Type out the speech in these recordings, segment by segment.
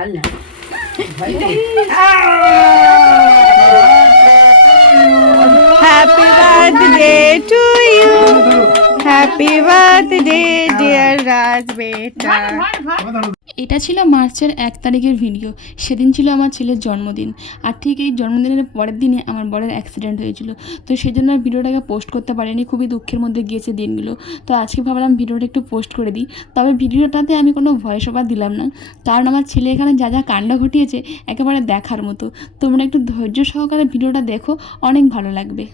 ভাল না happy birthday to you, happy birthday dear Raj বেটা। এটা ছিল মার্চের 1 তারিখের ভিডিও। সেদিন ছিল আমার ছেলের জন্মদিন, আর ঠিক এই জন্মদিনের পরের দিনে আমার বরের অ্যাক্সিডেন্ট হয়েছিল। তো সেই জন্য আর ভিডিওটাকে পোস্ট করতে পারিনি, খুবই দুঃখের মধ্যে গিয়েছে দিনগুলো। তো আজকে ভাবলাম ভিডিওটা একটু পোস্ট করে দিই। তবে ভিডিওটাতে আমি কোনো ভয়েস ওভার দিলাম না, কারণ আমার ছেলে এখানে যা যা কাণ্ড ঘটিয়েছে একেবারে দেখার মতো। তোমরা একটু ধৈর্য সহকারে ভিডিওটা দেখো, অনেক ভালো লাগবে।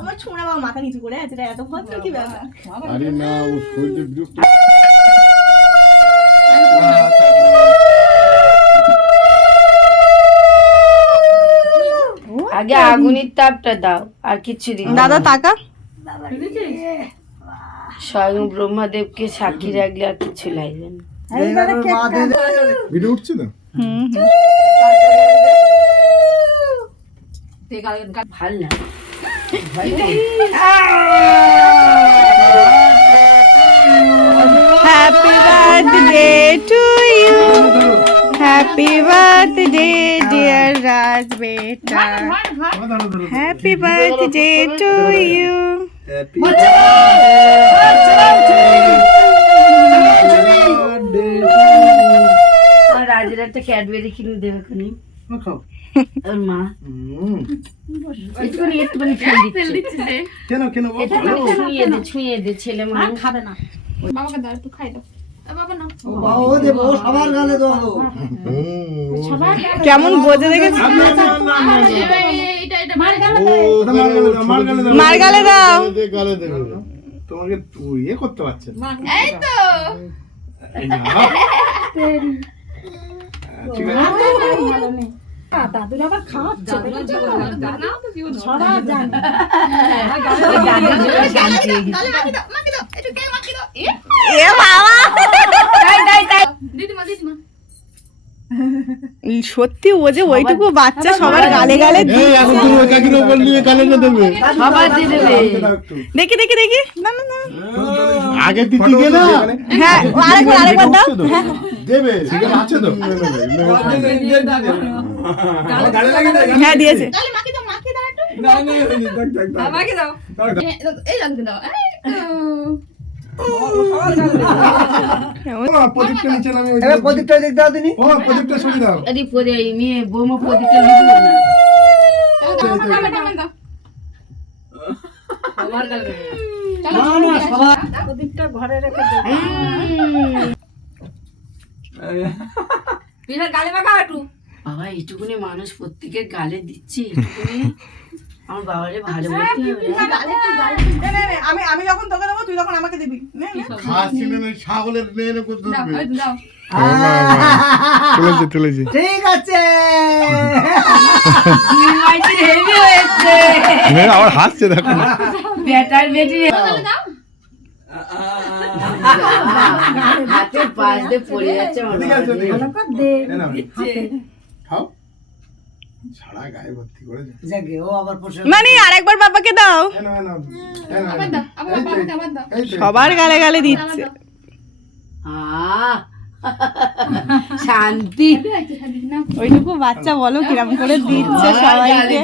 আমার ছোঁড়া বাবা মাথা নিচু করে আছে, এত ভদ্র কি ব্যাপার? আরে না, ও শরীরে বিরক্ত। আগে আগুনের তাপটা দাও, আর কিছু দিন দাদা টাকা স্বয়ং ব্রহ্মদেবকে সাক্ষী রাখলে আর কিছু লাগবে না। ভিডিও উঠছে না? ভাল না happy birthday to you, happy birthday dear Raj বেটা, হ্যাপি বার্থডে টু ইউ। আর রাজের একটা ক্যাডবেরি কিনে দেবে কোনি ওর মা একটুখানি একটুখানি ফেল দিচ্ছে। কেন কেন ছুঁয়ে দে ছেলে মানুষ খাবে না, বাবাকে দাও একটু খাই দাও। বাবা না, কেমন বোঝে দেখেছি, মার গালে দাও। গালে দেবে, তোমাকে ইয়ে করতে পারছেন না। এই তো ঠিক আছে, দাদুর আবার খাওয়াচ্ছে এ বাবা, সত্যি ও যে ওইটুকু বাচ্চা সবার গালে গালে এই এখন তুমি ওই কাকির উপর নিয়ে গালে না দেবে, সবার দিয়ে দেবে। দেখি দেখি দেখি, না না না, আগে দিতে গেলে হ্যাঁ আরেকবার দাও। দেবে, ঠিক আছে তো? হ্যাঁ দিয়েছে। প্রদীপটা নিচে নামিয়ে ওই প্রদীপটা দিক দাও দিনি, ও প্রদীপটা সরিয়ে দাও। আরে পরে এই মেয়ে বৌমা প্রদীপটা নিয়ে দিল না। আমার গালে প্রদীপটা ঘরে রেখে বাবা এইটুকুনি মানুষ প্রত্যেকের গালে দিচ্ছি, এইটুকুনি আমার বাবারে ভালো বলতে হবে। আমি আমি যখন তোকে দেবো তুই তখন আমাকে দিবি। খাচ্ছিলেন ওই ছাগলের মেয়ের উপর ধরবে। তুলেছি ঠিক আছে। হেভি হয়েছে, আবার হাসছে, দেখো বেটার বেটি হাতে পাশ দিয়ে পড়ে যাচ্ছে আমার খাও, সারা গায়ে ভর্তি করে দে। যাকে ও আবার পোষা মানে আরেকবার বাবাকে দাও, সবার গালে গালে দিচ্ছে। শান্তি, ওইটুকু বাচ্চা বলো কিরম করে দিচ্ছে সবাইকে।